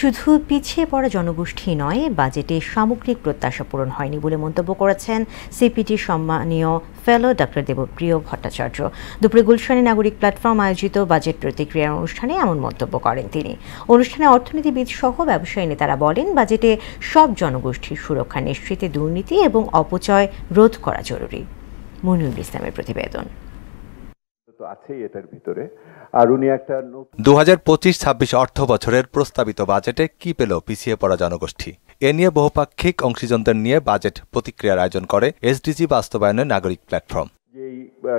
শুধু পিছিয়ে পড়া জনগোষ্ঠী নয়, বাজেটে সামগ্রিক প্রত্যাশা পূরণ হয়নি বলে মন্তব্য করেছেন সিপিটির সম্মানীয় ফেলো ডক্টর দেবপ্রিয় ভট্টাচার্য। দুপুরে গুলশানে নাগরিক প্ল্যাটফর্ম আয়োজিত বাজেট প্রতিক্রিয়ার অনুষ্ঠানে এমন মন্তব্য করেন তিনি। অনুষ্ঠানে অর্থনীতিবিদ সহ ব্যবসায়ী নেতারা বলেন, বাজেটে সব জনগোষ্ঠীর সুরক্ষা নিশ্চিতে দুর্নীতি এবং অপচয় রোধ করা জরুরি। মনিরুল ইসলামের প্রতিবেদন। 2025-26 অর্থ বছরের প্রস্তাবিত বাজেটে কি পেল পিছিয়ে পড়া জনগোষ্ঠী? এ নিয়ে বহুপাক্ষিক অংশীজনদের নিয়ে বাজেট প্রতিক্রিয়ার আয়োজন করে এসডিজি বাস্তবায়নের নাগরিক প্ল্যাটফর্ম।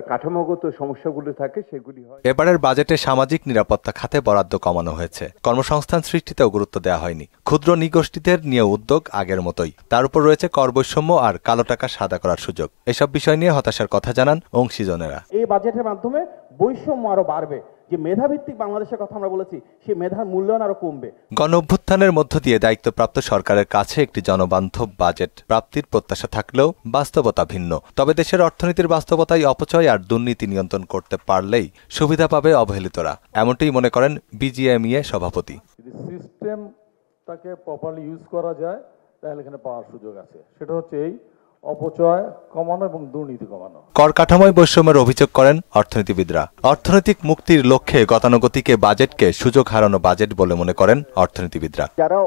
কাঠামোগত সমস্যাগুলো থাকে সেগুলি হয়। এবারের বাজেটে সামাজিক নিরাপত্তা খাতে বরাদ্দ কমানো হয়েছে, কর্মসংস্থান সৃষ্টিতেও গুরুত্ব দেওয়া হয়নি। ক্ষুদ্র নিগোষ্ঠীদের নিয়ে উদ্যোগ আগের মতোই, তার উপর রয়েছে কর বৈষম্য আর কালো টাকা সাদা করার সুযোগ। এসব বিষয় নিয়ে হতাশার কথা জানান অংশীজনেরা। এই বাজেটের মাধ্যমে বৈষম্য আরো বাড়বে, যে মেধাভিত্তিক বাংলাদেশের কথা আমরা বলেছি সেই মেধার মূল্যায়ন আরো কমবে। গণ অভ্যুত্থানের মধ্য দিয়ে দায়িত্বপ্রাপ্ত সরকারের কাছে একটি জনবান্ধব বাজেট প্রাপ্তির প্রত্যাশা থাকলেও বাস্তবতা ভিন্ন। তবে দেশের অর্থনীতির বাস্তবতায় অপচয় আর দুর্নীতি নিয়ন্ত্রণ করতে পারলেই সুবিধা পাবে অবহেলিতরা, এমনটাই মনে করেন বিজিএমইএ সভাপতি। সিস্টেমটাকে প্রপারলি ইউজ করা যায় তাহলে এখানে পাওয়ার সুযোগ আছে, সেটা হচ্ছে এই অপচয় কমানো এবং দুর্নীতি কমানো। কর কাঠামোয় বৈষম্যের অভিযোগ করেন অর্থনীতিবিদরা। অর্থনৈতিক মুক্তির লক্ষ্যে গতানুগতিক বাজেটকে সুযোগ হারানো বাজেট বলে মনে করেন অর্থনীতিবিদরা। যারা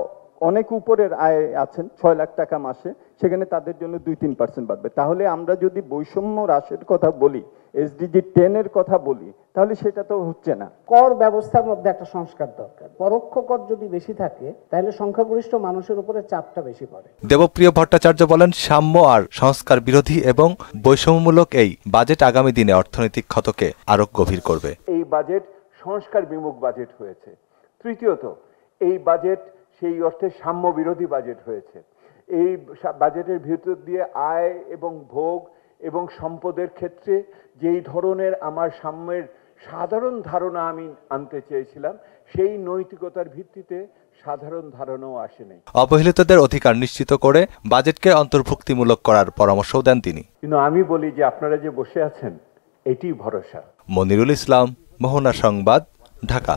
অনেক উপরের আয় আছেন, 6 লাখ টাকা মাসে, সেখানে তাদের জন্য 2-3% বাড়বে। তাহলে আমরা যদি বৈষম্য হ্রাসের কথা বলি, এসডিজি 10 এর কথা বলি, তাহলে সেটা তো হচ্ছে না। কর ব্যবস্থার মধ্যে একটা সংস্কার দরকার। পরোক্ষ কর যদি বেশি থাকে তাহলে সংখ্যাগরিষ্ঠ মানুষের উপরে চাপটা বেশি পড়ে। দেবপ্রিয় ভট্টাচার্য বলেন, সাম্য আর সংস্কার বিরোধী এবং বৈষম্যমূলক এই বাজেট আগামী দিনে অর্থনৈতিক ক্ষতকে আরো গভীর করবে। এই বাজেট সংস্কার বিমুখ বাজেট হয়েছে। তৃতীয়ত, এই বাজেট সেই অর্থে সাম্য বিরোধী বাজেট হয়েছে। এই বাজেটের ভিতর দিয়ে আয় এবং ভোগ এবং সম্পদের ক্ষেত্রে যেই ধরনের আমার সাম্যের সাধারণ ধারণা আমি আনতে চেয়েছিলাম, সেই নৈতিকতার ভিত্তিতে সাধারণ ধারণাও আসেনি। অবহেলিতদের অধিকার নিশ্চিত করে বাজেটকে অন্তর্ভুক্তিমূলক করার পরামর্শও দেন তিনি। কিন্তু আমি বলি যে আপনারা যে বসে আছেন, এটি ভরসা। মনিরুল ইসলাম, মোহনা সংবাদ, ঢাকা।